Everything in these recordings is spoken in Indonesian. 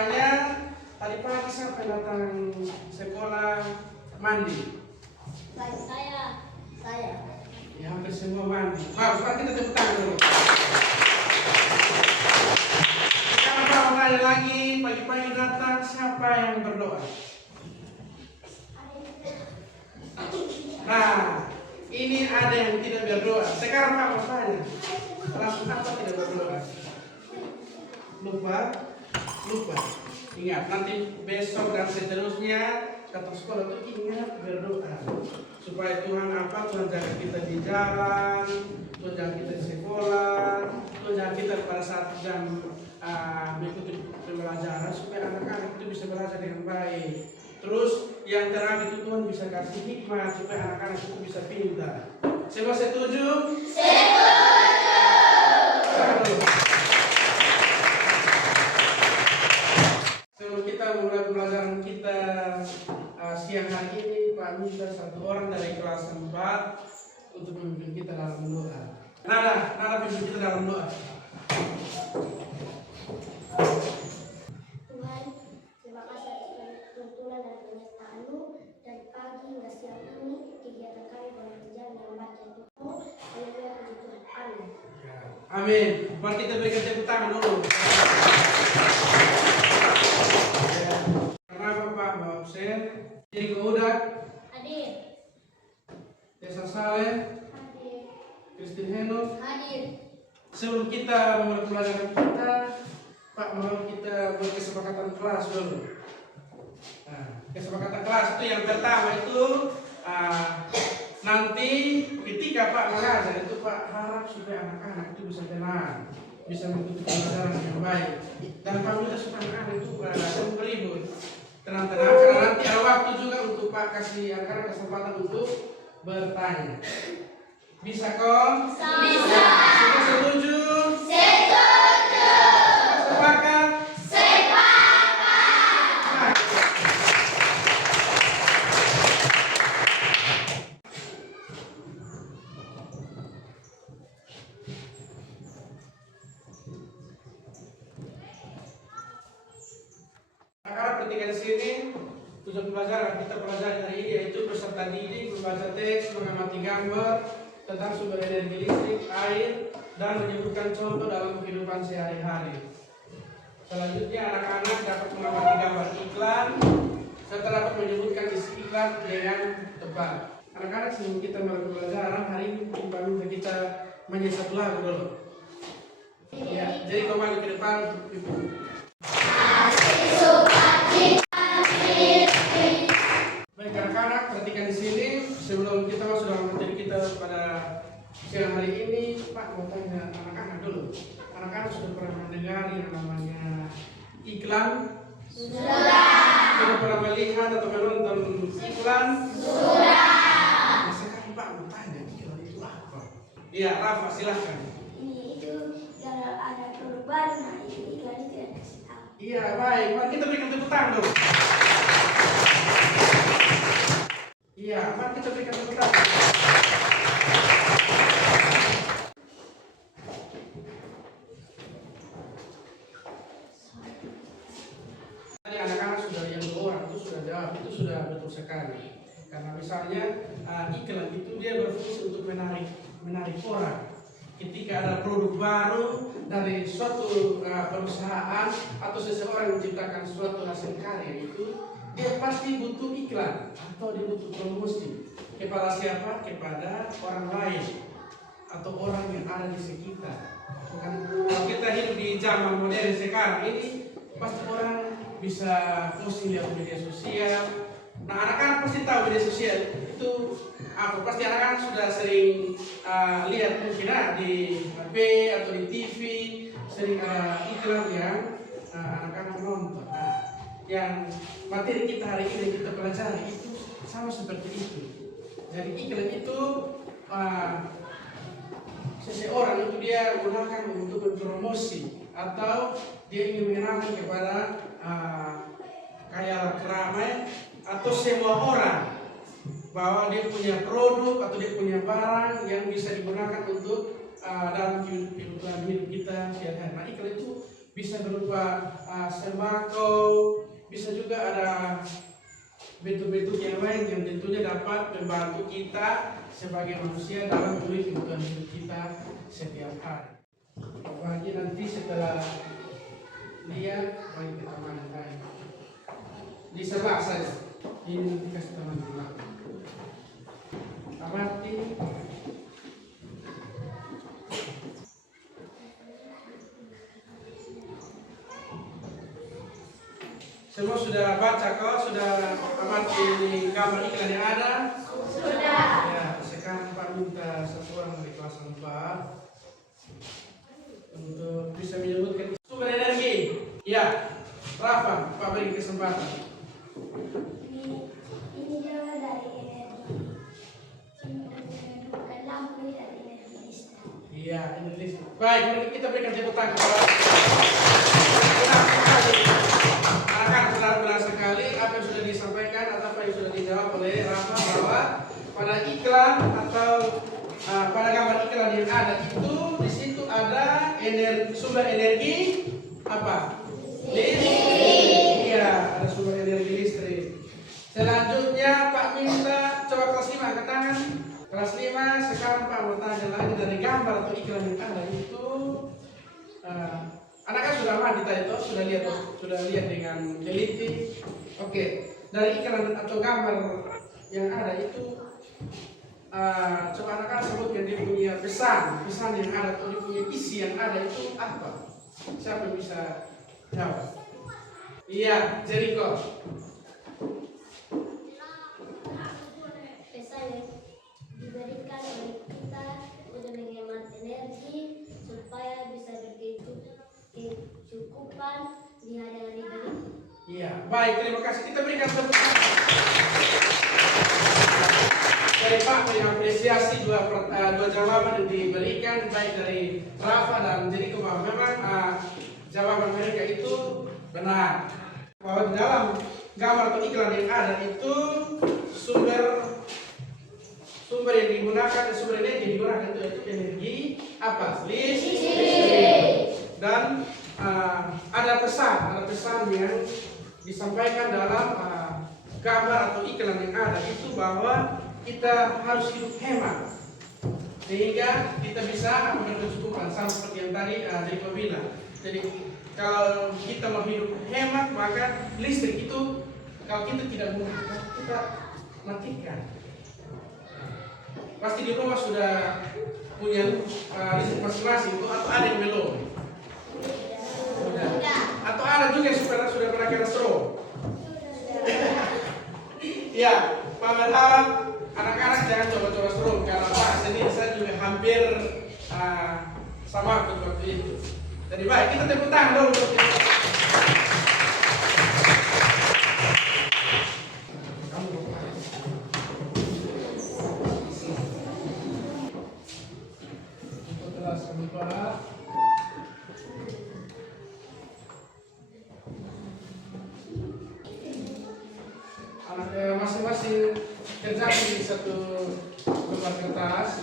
berdoanya tadi pagi sampai datang sekolah mandi? Saya. Ya, hampir semua mandi. Bagus, Pak, kita tepuk tangan dulu. Sekarang Pak mau tanya lagi, pagi-pagi datang siapa yang berdoa? Nah, ini ada yang tidak berdoa. Sekarang Pak mau tanya, langsung apa tidak berdoa? Lupa. Ingat, nanti besok dan seterusnya datang sekolah itu ingat berdoa supaya Tuhan jaga kita di jalan, Tuhan jaga kita di sekolah, Tuhan jaga kita pada saat jam mengikuti pembelajaran supaya anak-anak itu bisa belajar dengan baik. Terus yang terakhir itu Tuhan bisa kasih hikmah supaya anak-anak itu bisa pintar. Semua setuju? Sebelum kita mulai pembelajaran kita siang hari ini, Pak minta satu orang dari kelas 4 untuk memimpin kita dalam doa. Nada pimpin kita dalam doa. Tuhan, terima kasih atas tuntunan dan penyertaan-Mu dari pagi hingga siang ini. Kegiatan kami boleh berjalan dengan baik dan Tuhan. Haleluya, puji Tuhan. Amin. Amin. Mari kita berikan tepuk tangan dulu. Kenapa Pak mau absen? Jadi Udak, Hadir. Desa Saleh, Hadir. Christine Henok. Hadir. Sebelum kita memulai pelajaran kita, Pak mau kita buat kesepakatan kelas dulu. Nah, kesepakatan kelas itu yang pertama itu nanti ketika Pak mengajar itu Pak harap supaya anak-anak itu bisa tenang, bisa mengikuti pelajaran yang baik. Dan Pak minta supaya anak-anak itu beribut, tenang-tenang, karena nanti ada waktu juga untuk Pak kasih anak-anak kesempatan untuk bertanya. Bisa kok? Bisa. Semua setuju? Setuju. Sepakat? Nah, anak-anak ketika di sini tujuan pembelajaran kita pelajari hari ini yaitu peserta didik membaca teks, mengamati gambar tentang sumber energi listrik, air, dan menyebutkan contoh dalam kehidupan sehari-hari. Selanjutnya anak-anak dapat mengamati gambar iklan serta dapat menyebutkan isi iklan dengan tepat. Anak-anak sebelum kita mulai pembelajaran hari ini minta kita menyanyi satu lagu dulu. Ya, jadi kembali ke depan untuk ibu. Baik anak-anak, perhatikan di sini sebelum kita masuk dalam materi kita pada siang hari ini, Pak mau tanya anak-anak dulu. Anak-anak sudah pernah mendengar yang namanya iklan? Sudah pernah melihat atau menonton iklan? Nah, sekarang Pak mau tanya iklan itu apa? Iya, Rafa silahkan. Ini itu kalau ada produk baru, nah itu iklan itu yang kasih tahu. Iya, baik. Mari kita berikan tepuk tangan dulu. Iya, mari kita berikan tepuk tangan. Tadi anak-anak sudah yang 2 orang itu sudah jawab, itu sudah betul sekali. Karena misalnya iklan itu dia berfungsi untuk menarik orang. Ketika ada produk baru dari suatu perusahaan atau seseorang menciptakan suatu hasil karya itu, dia pasti butuh iklan atau dia butuh promosi kepada siapa? Kepada orang lain atau orang yang ada di sekitar. Kalau kita hidup di zaman modern sekarang ini, pasti orang bisa posting lihat media sosial. Nah, anak-anak pasti tahu media sosial itu apa? Pasti anak-anak sudah sering lihat mungkin di HP atau di TV, sering ada iklan yang anak-anak nonton. Nah, yang materi kita hari ini kita pelajari itu sama seperti itu. Jadi iklan itu seseorang itu dia gunakan untuk berpromosi atau dia ingin mengenalkan kepada kayak ramai atau semua orang bahwa dia punya produk atau dia punya barang yang bisa digunakan untuk dalam kehidupan hidup kita sehari-hari. Nah, iklan itu bisa berupa sembako, bisa juga ada bentuk-bentuk yang lain yang tentunya dapat membantu kita sebagai manusia dalam memenuhi kebutuhan hidup kita setiap hari. Apalagi nanti setelah lihat bagi kita lain di sebelah saja, ini nanti kasih teman-teman amati. Semua sudah baca kok? Sudah amati gambar iklan yang ada? Sudah. Ya, sekarang Pak minta satu orang dari kelas 4 untuk bisa menyebutkan sumber energi. Ya, Rafa, Pak beri kesempatan. Ini jauh dari energi. Bukan lampu dari energi listrik. Iya, ini listrik. Baik, mari kita berikan tepuk tangan kepada benar sekali apa yang sudah disampaikan atau apa yang sudah dijawab oleh Rafa, bahwa pada iklan atau pada gambar iklan yang ada itu di situ ada sumber energi apa? Listrik. Iya, ada sumber energi listrik. Selanjutnya Pak minta coba kelas 5 angkat tangan. Kelas 5 sekarang Pak mau tanya lagi dari gambar atau iklan yang ada itu. Anak kan sudah mati tadi toh, sudah lihat dengan teliti. Oke, dari iklan atau gambar yang ada itu coba anak-anak sebutkan dia punya pesan yang ada atau dia punya isi yang ada itu apa? Siapa yang bisa jawab? Iya, Jericho. Pesan yang diberikan oleh kita untuk menghemat energi supaya bisa berkecukupan di hari-hari berikut. Iya, baik, terima kasih. Kita berikan tepuk tangan. Dari Pak mengapresiasi dua jawaban yang diberikan baik dari Rafa dan Jericho, bahwa memang jawaban mereka itu benar. Bahwa di dalam gambar atau iklan yang ada itu sumber yang digunakan, sumber energi yang digunakan itu energi apa? Listrik. Dan ada pesan yang disampaikan dalam gambar atau iklan yang ada itu bahwa kita harus hidup hemat sehingga kita bisa berkecukupan, sama seperti yang tadi Jericho bilang. Jadi kalau kita mau hidup hemat, maka listrik itu kalau kita tidak menggunakan, kita matikan. Pasti di rumah sudah punya listrik masing-masing itu, atau ada yang belum? Atau ada juga yang sudah pernah kena stroke? Ya, Pak berharap anak-anak jangan coba-coba stroke, karena Pak sendiri saya juga hampir sama waktu itu. Jadi baik, kita tepuk tangan dulu untuk itu. Untuk kelas keempat. Masing-masing kerjakan di satu lembar kertas.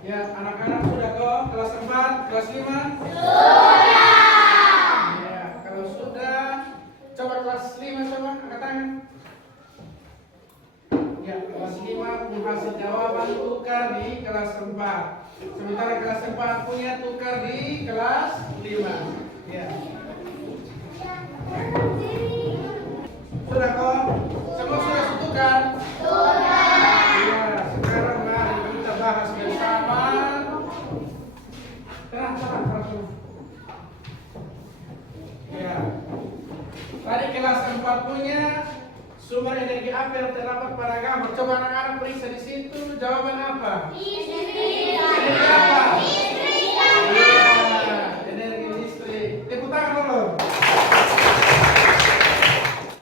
Ya, anak-anak sudah kok kelas 4, kelas 5? Sudah. Ya, kalau sudah, coba kelas 5 coba angkat tangan. Ya, kelas 5 menghasil jawaban tukar di kelas 4. Sementara kelas 4 punya tukar di kelas 5. Ya. Sudah kok? Semua sudah tukar? Sudah. Ya, sekarang mari kita bahas bersama. Tenang. Ya. Tadi kelas 4 punya sumber energi apa yang terdapat pada gambar? Coba anak-anak periksa di situ. Jawaban apa? Listrik. Energi apa? Listrik. Ya, energi listrik. Tepuk tangan dulu.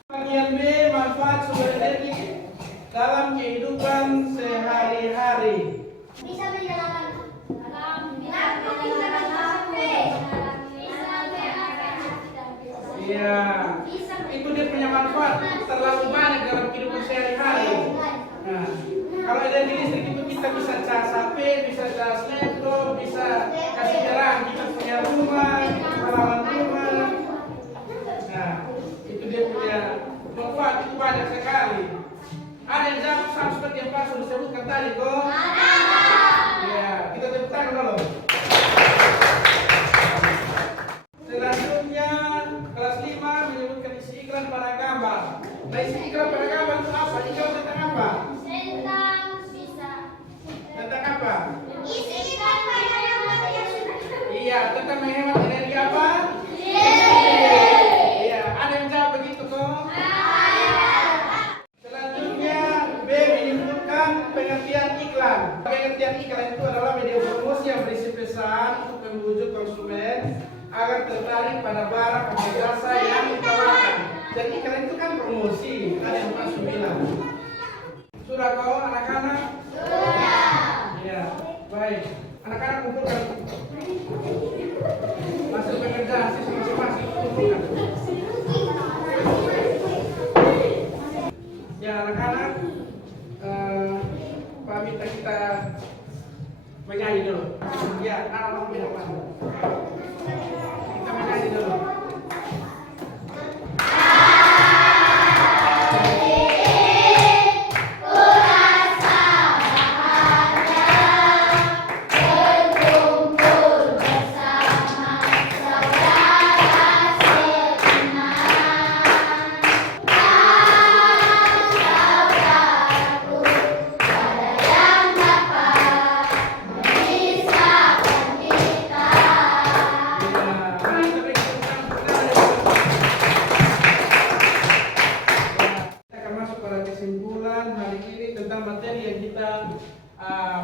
Bagian B, manfaat sumber energi dalam kehidupan sehari-hari. Bisa menyalakan lampu, bisa menyalakan manfaat terlalu banyak dalam kehidupan sehari-hari. Nah, kalau energi listrik itu kita bisa cas HP, bisa cas laptop, bisa kasih terang kita punya rumah, halaman rumah. Nah, itu dia punya manfaat itu banyak sekali. Ada yang jawab sama seperti yang Pak sudah sebutkan tadi kok? Ya, kita tepuk tangan dulu. Selanjutnya kelas 5 menyebutkan isi iklan pada gambar. Nah, isi iklan pada gambar itu apa? Iklan tentang apa? Tentang apa? Isi iklan pada gambar yang sudah. Iya, tentang menghemat energi apa? Iya, ada yang jawab begitu kok? Selanjutnya B menyebutkan pengertian iklan. Pengertian iklan itu adalah media promosi yang berisi pesan untuk membujuk konsumen agar tertarik pada barang atau jasa yang ditawarkan. Dan iklan itu kan promosi, ada yang masuk bilang. Sudah kau anak-anak? Sudah. Ya, baik. Anak-anak kumpulkan hasil pekerjaan siswa masing-masing kumpulkan. Ya anak-anak, Pak minta kita menyanyi dulu. Ya, anak-anak minta mana? Kita menyanyi dulu.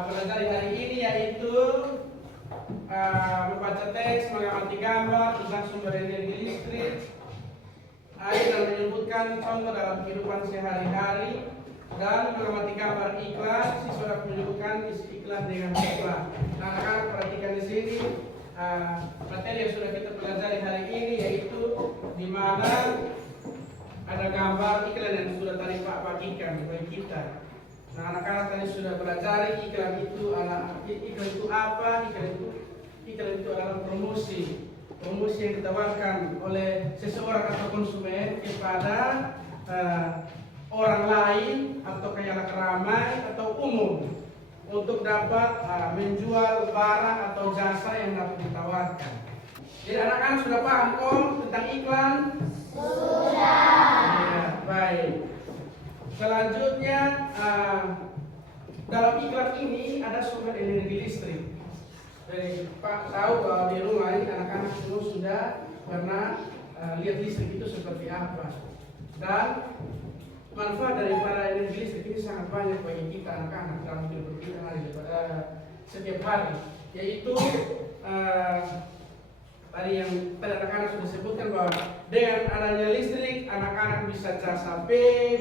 Pelajari hari ini yaitu membaca teks, mengamati gambar tentang sumber energi listrik, dan menyebutkan contoh dalam kehidupan sehari-hari, dan mengamati gambar iklan. Siswa dapat menyebutkan isi iklan dengan iklan. Nah, anak-anak perhatikan di sini materi yang sudah kita pelajari hari ini yaitu di mana ada gambar iklan yang sudah tadi Pak bagikan bagi kita. Nah, anak-anak tadi sudah belajar iklan itu apa? Iklan itu adalah promosi yang ditawarkan oleh seseorang atau konsumen kepada orang lain atau kayak ramai atau umum untuk dapat menjual barang atau jasa yang dapat ditawarkan. Jadi anak-anak sudah paham kok tentang iklan? Sudah. Ya, baik. Selanjutnya, dalam iklan ini ada sumber energi listrik. Jadi Pak tahu bahwa di rumah ini anak-anak semua sudah pernah lihat listrik itu seperti apa. Dan manfaat daripada energi listrik ini sangat banyak bagi kita anak-anak dalam hidup kita setiap hari. Yaitu tadi yang anak-anak sudah sebutkan bahwa dengan adanya listrik anak-anak bisa cas HP,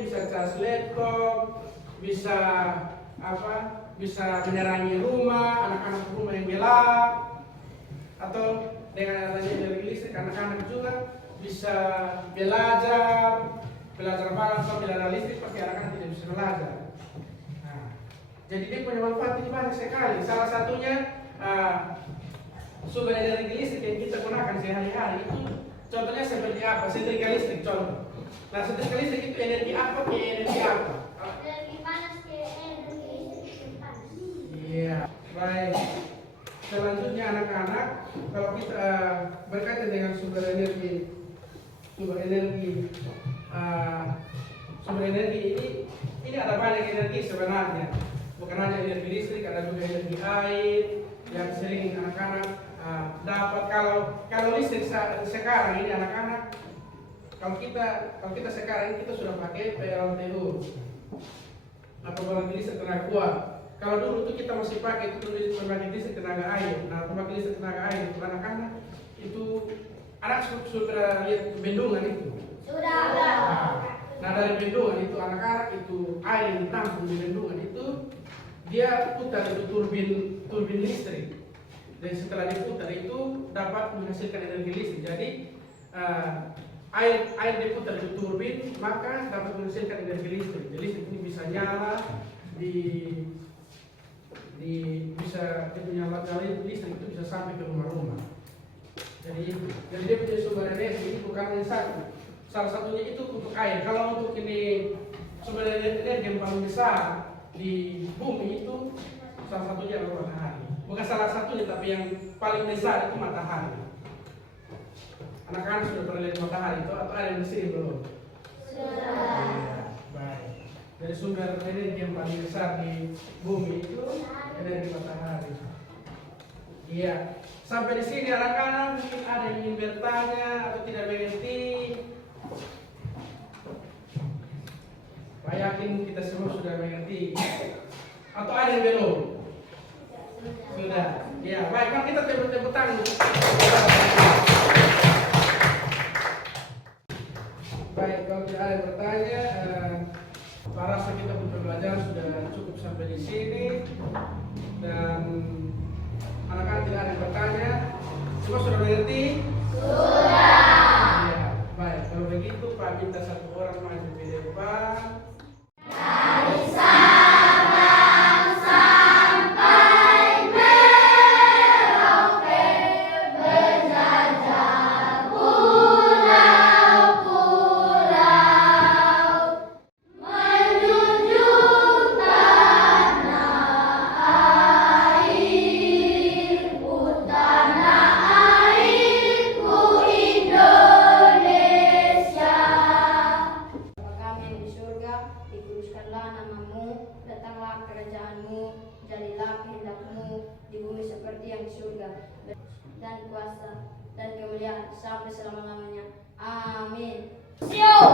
bisa cas laptop, bisa menerangi rumah, anak-anak rumah yang gelap, atau dengan adanya energi listrik anak-anak juga bisa belajar barang atau tidak ada listrik pasti anak-anak tidak bisa belajar. Nah, jadi dia punya manfaat ini banyak sekali. Salah satunya sumber energi listrik yang kita gunakan sehari-hari itu contohnya seperti apa? Setrika listrik contoh. Nah, setrika listrik itu energi apa ke energi apa? Energi panas ke energi listrik panas. Iya, baik. Selanjutnya anak-anak, kalau kita berkaitan dengan sumber energi ini ada banyak energi sebenarnya. Bukan hanya energi listrik, ada juga energi air yang sering anak-anak dapat. Kalau listrik sekarang ini anak-anak, kalau kita sekarang ini kita sudah pakai PLTU, pembangkit listrik tenaga kuat. Kalau dulu tuh kita masih pakai itu pembangkit listrik tenaga air. Nah, pembangkit listrik tenaga air itu anak-anak itu anak sudah lihat bendungan itu. Sudah. Nah, dari bendungan itu anak-anak itu air yang ditampung di bendungan itu dia putar itu turbin listrik. Dan setelah diputar itu dapat menghasilkan energi listrik. Jadi air diputar di turbin, maka dapat menghasilkan energi listrik. Jadi listrik ini bisa nyala bisa nyala listrik itu bisa sampai ke rumah-rumah. Jadi dia punya sumber energi ini bukan hanya satu. Salah satunya itu untuk air. Kalau untuk ini sumber energi yang paling besar di bumi itu salah satunya adalah matahari. Bukan salah satunya, tapi yang paling besar itu matahari. Anak-anak sudah pernah lihat matahari itu atau ada yang di sini belum? Sudah. Ya, baik. Dari sumber energi yang paling besar di bumi itu energi matahari. Iya. Sampai di sini anak-anak mungkin ada yang ingin bertanya atau tidak mengerti. Saya yakin kita semua sudah mengerti. Atau ada yang belum? Sudah. Ya, baik. Mari kita tepuk tangan. Baik, kalau tidak ada yang bertanya, saya rasa kita pembelajaran sudah cukup sampai di sini. Dan anak-anak tidak ada yang bertanya. Semua sudah mengerti? Sudah. Ya, baik. Kalau begitu, Pak minta satu orang maju ke depan. Datanglah kerajaanmu, jadilah kehendakmu di bumi seperti yang di surga, dan kuasa dan kemuliaan sampai selama-lamanya. Amin. Siap.